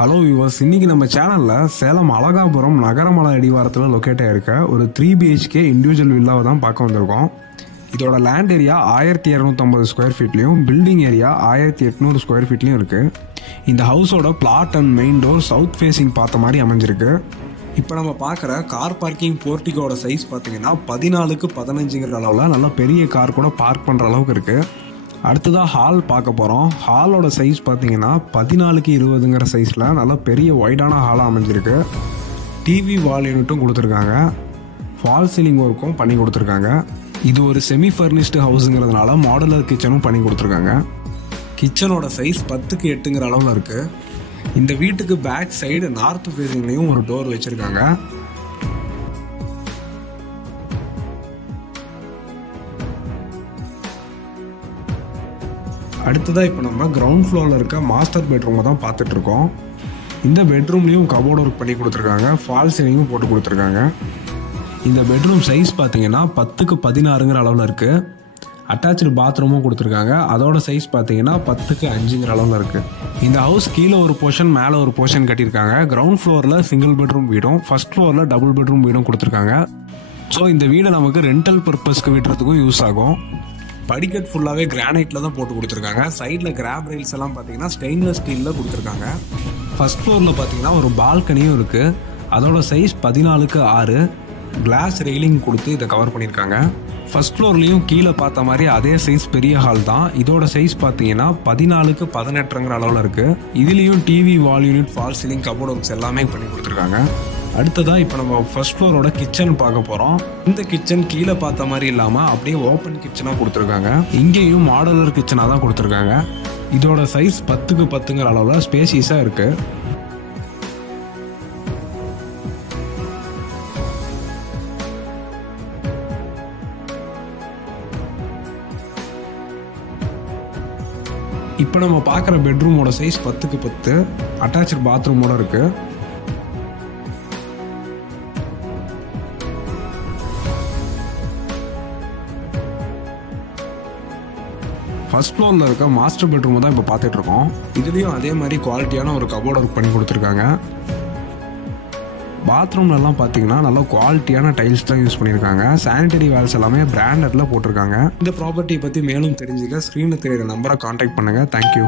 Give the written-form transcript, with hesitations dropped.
Hello viewers, இன்னைக்கு நம்ம சேனல்ல சேலம் அழகாபுரம் நகரமலை அடிவாரத்தில் லொக்கேட் ஆயிருக்க ஒரு 3 BHK இண்டிவிஜுவல் வில்லாவை தான் பார்க்க வந்திருக்கோம். இதோட லேண்ட் ஏரியா 1250 ஸ்கொயர் ஃபீட்லையும் பில்டிங் ஏரியா 1800 ஸ்கொயர் ஃபீட்லையும் இருக்கு. இந்த ஹவுஸோட plot and main door south facing பார்த்த மாதிரி அமைஞ்சிருக்கு. இப்போ நம்ம பார்க்குற கார் பார்க்கிங் போர்ட்டிகோட சைஸ் பார்த்தீங்கன்னா 14க்கு 15ங்கிற அளவில் நல்ல பெரிய கார் கூட பார்க் பண்ணுற அளவுக்கு இருக்குது. அடுத்ததாக ஹால் பார்க்க போகிறோம். ஹாலோட சைஸ் பார்த்தீங்கன்னா 14க்கு 20ங்கிற சைஸில் நல்லா பெரிய ஒய்டான ஹாலாக அமைஞ்சிருக்கு. டிவி வால் யூனிட்டும் கொடுத்துருக்காங்க. ஃபால் சீலிங் ஒர்க்கும் பண்ணி கொடுத்துருக்காங்க. இது ஒரு செமி ஃபர்னிஷ்டு ஹவுஸுங்கிறதுனால மாடுலர் கிச்சனும் பண்ணி கொடுத்துருக்காங்க. கிச்சனோட சைஸ் 10க்கு 8ங்கிற அளவில் இருக்குது. இந்த வீட்டுக்கு பேக் சைடு நார்த் ஃபேஸிங்லேயும் ஒரு டோர் வச்சுருக்காங்க. அடுத்ததாக இப்போ நம்ம கிரவுண்ட் ஃப்ளோரில் இருக்க மாஸ்டர் பெட்ரூமை தான் பார்த்துட்ருக்கோம். இந்த பெட்ரூம்லேயும் கபோர்ட் ஒர்க் பண்ணி கொடுத்துருக்காங்க. ஃபால் சீலிங்கும் போட்டு கொடுத்துருக்காங்க. இந்த பெட்ரூம் சைஸ் பார்த்தீங்கன்னா 10க்கு 16ங்கிற அளவில் இருக்குது. அட்டாச்சு பாத்ரூமும் கொடுத்துருக்காங்க. அதோட சைஸ் பார்த்தீங்கன்னா 10க்கு 5ங்கிற அளவில் இருக்குது. இந்த ஹவுஸ் கீழே ஒரு போர்ஷன் மேலே ஒரு போர்ஷன் கட்டியிருக்காங்க. கிரவுண்ட் ஃப்ளோரில் சிங்கிள் பெட்ரூம் வீடும் ஃபர்ஸ்ட் ஃப்ளோரில் டபுள் பெட்ரூம் வீடும் கொடுத்துருக்காங்க. ஸோ இந்த வீடை நமக்கு ரெண்டல் பர்பஸ்க்கு விடுறதுக்கும் யூஸ் ஆகும். படிக்கட் ஃபுல்லாகவே கிரானைட்டில் தான் போட்டு கொடுத்துருக்காங்க. சைடில் கிராப் ரெயில்ஸ் எல்லாம் பார்த்தீங்கன்னா ஸ்டெயின்லெஸ் ஸ்டீலில் கொடுத்துருக்காங்க. ஃபர்ஸ்ட் ஃப்ளோரில் பார்த்தீங்கன்னா ஒரு பால்கனியும் இருக்குது. அதோட சைஸ் 14க்கு 6. கிளாஸ் ரெயிலிங் கொடுத்து இதை கவர் பண்ணியிருக்காங்க. ஃபர்ஸ்ட் ஃப்ளோர்லேயும் கீழே பார்த்த மாதிரி அதே சைஸ் பெரிய ஹால் தான். இதோட சைஸ் பார்த்தீங்கன்னா 14க்கு 18ங்கிற அளவில் இருக்குது. இதுலேயும் டிவி வால் unit fall ceiling cupboard works எல்லாமே பண்ணி கொடுத்துருக்காங்க. அடுத்ததாக இப்போ நம்ம ஃபர்ஸ்ட் ஃப்ளோரோட கிச்சன் பார்க்க போகிறோம். இந்த கிச்சன் கீழே பார்த்த மாதிரி இல்லாமல் அப்படியே ஓப்பன் கிச்சனாக கொடுத்துருக்காங்க. இங்கேயும் மாடுலர் கிச்சனாக தான் கொடுத்துருக்காங்க. இதோட சைஸ் 10க்கு 10ங்கிற அளவில் ஸ்பேசியஸாக இருக்குது. இப்போ நம்ம பார்க்குற பெட்ரூமோட சைஸ் 10க்கு 10. அட்டாச்சு பாத்ரூமோட இருக்குது. ஃபர்ஸ்ட் ஃப்ளோரில் இருக்க மாஸ்டர் பெட்ரூம் தான் இப்போ பார்த்துட்ருக்கோம். இதுலேயும் அதே மாதிரி குவாலிட்டியான ஒரு கபோர்ட் ஒர்க் பண்ணி கொடுத்துருக்காங்க. பாத்ரூம்லலாம் பார்த்தீங்கன்னா நல்லா குவாலிட்டியான டைல்ஸ் தான் யூஸ் பண்ணியிருக்காங்க. சானிடரி வேல்ஸ் எல்லாமே பிராண்டடில் போட்டிருக்காங்க. இந்த ப்ராப்பர்ட்டியை பற்றி மேலும் தெரிஞ்சுக்க ஸ்க்ரீனில் தெரியிற நம்பரை கான்டாக்ட் பண்ணுங்கள். தேங்க்யூ.